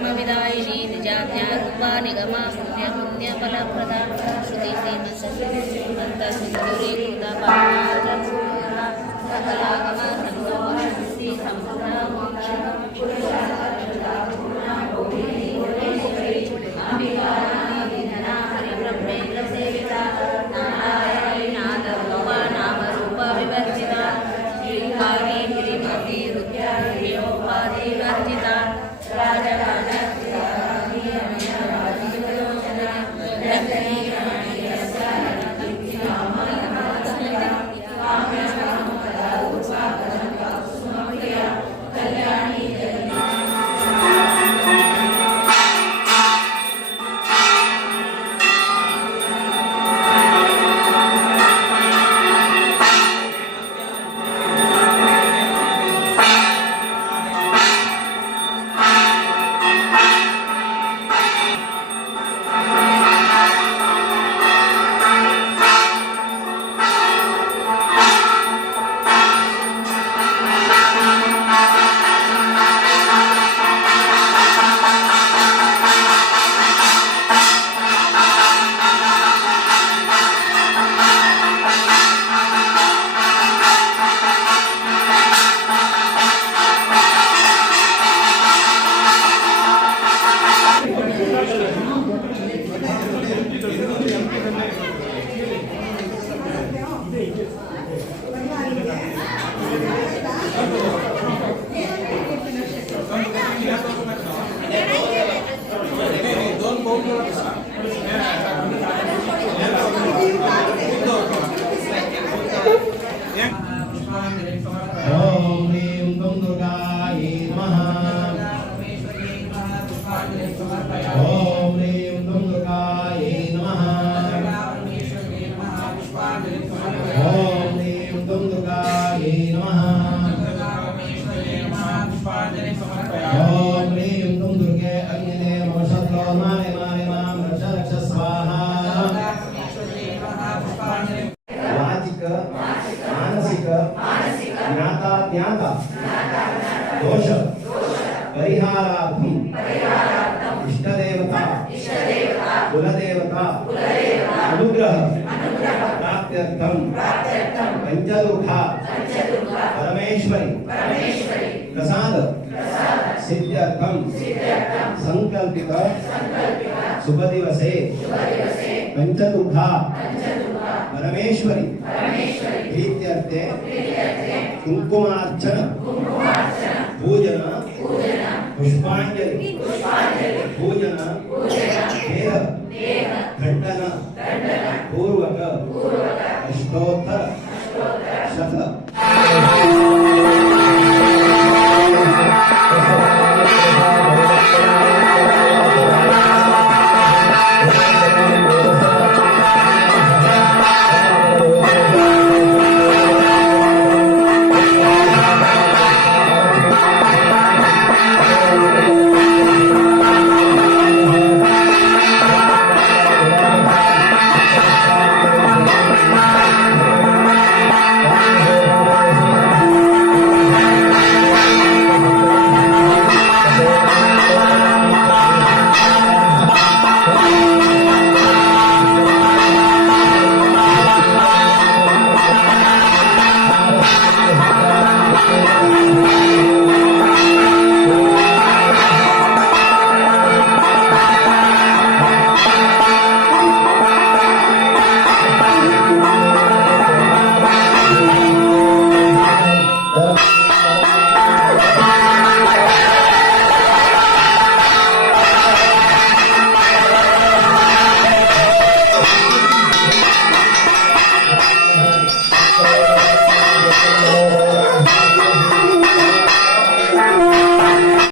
कर्मविदायिनी निजाज्ञारूपा निगमा पुण्यपुण्यफलप्रदा श्रुति श्रीमन्तस्मिन् दूरीकृता Holy. परिहारार्थम इष्टदेवता। कुलदेवता। अनुग्रह। प्राप्त्यर्थम पंचदुर्गा परमेश्वरी। प्रसाद। सिद्ध्यर्थम संकल्पित। शुभ दिवसे पंचदुर्गा परमेश्वरी। प्रीत्यर्थे। कुंकुमार्चन पूजन पुष्पांजलि। पूजन